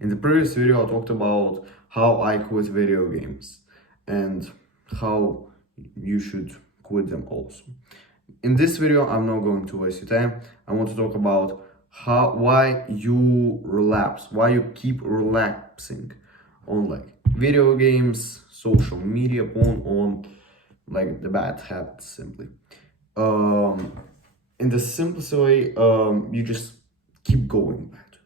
In the previous video, I talked about how I quit video games and how you should quit them also. In this video, I'm not going to waste your time. I want to talk about why you relapse, why you keep relapsing on like video games, social media, on like the bad habits simply. In the simplest way, you just keep going back to them.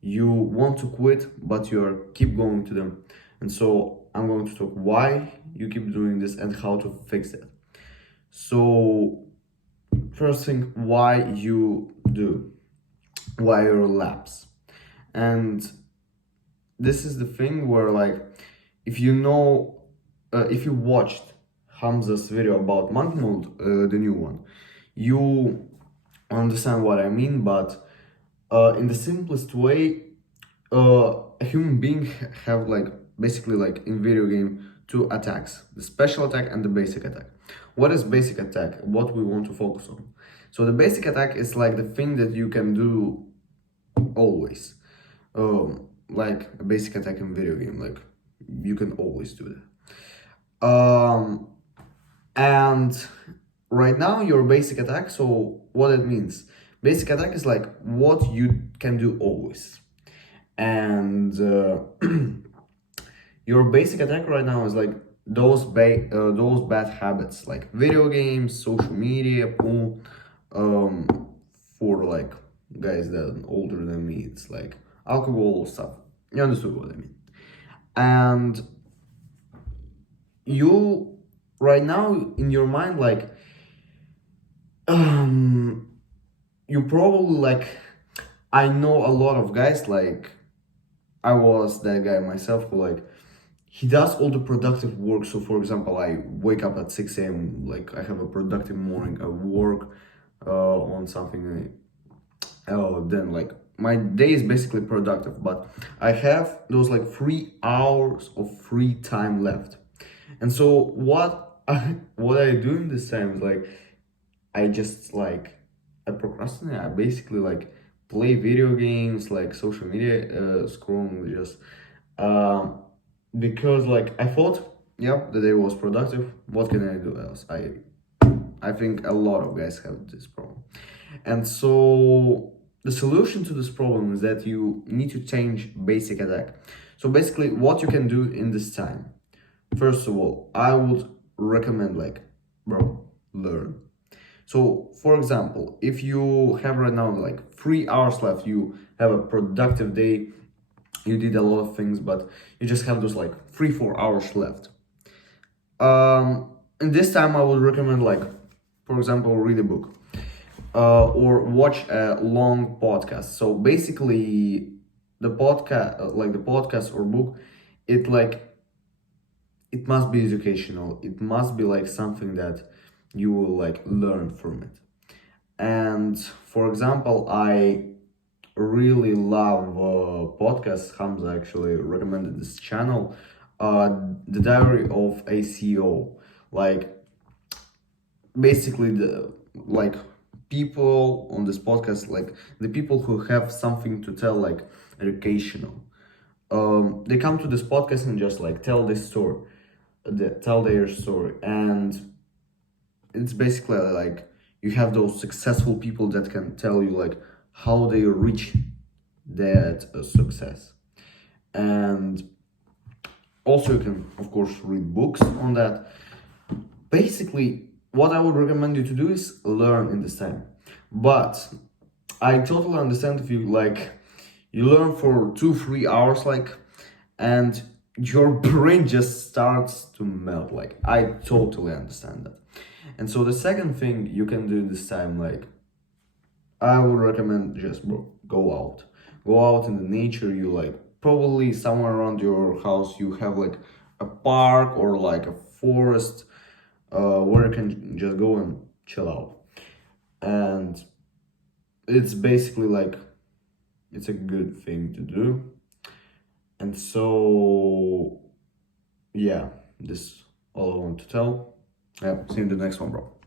You want to quit, but you keep going to them. And so I'm going to talk why you keep doing this and how to fix it. So first thing, why you relapse. And this is the thing where like, if you watched Hamza's video about monk mode, the new one, you understand what I mean. But in the simplest way, a human being have like basically like in video game two attacks: the special attack and the basic attack. What is basic attack? What we want to focus on. So the basic attack is like the thing that you can do always, like a basic attack in video game, like you can always do that. And right now your basic attack, so what it means, basic attack is like what you can do always. And your basic attack right now is like those bad habits like video games, social media, pool. For like guys that are older than me, it's like alcohol stuff. You understood what I mean. And you right now in your mind, like you probably like, I know a lot of guys, like I was that guy myself, who like he does all the productive work. So for example, I wake up at 6 a.m, like I have a productive morning, I work on something, then like my day is basically productive, but I have those like 3 hours of free time left. And so what I do in this time is like I just like I procrastinate. I basically like play video games, like social media, scrolling just because like I thought, yep, the day was productive. What can I do else? I think a lot of guys have this problem. And so the solution to this problem is that you need to change basic attack. So basically what you can do in this time, first of all, I would recommend like, bro, learn. So for example, if you have right now like 3 hours left, you have a productive day, you did a lot of things, but you just have those like 3-4 hours left. In this time I would recommend like, for example, read a book, or watch a long podcast. So basically the podcast or book, it must be educational. It must be like something that you will like learn from it. And for example, I really love podcasts. Hamza actually recommended this channel, The Diary of a CEO. Like basically the like people on this podcast, like the people who have something to tell, like educational, they come to this podcast and just like tell this story, tell their story. And it's basically like you have those successful people that can tell you like how they reach that success. And also you can of course read books on that. Basically what I would recommend you to do is learn in this time. But I totally understand if you like you learn for 2-3 hours, like, and your brain just starts to melt. Like I totally understand that. And so the second thing you can do this time, like I would recommend just go out in the nature. You like probably somewhere around your house you have like a park or like a forest, where you can just go and chill out. And it's basically like it's a good thing to do. And so yeah, this is all I want to tell. Yeah, see you in the next one, bro.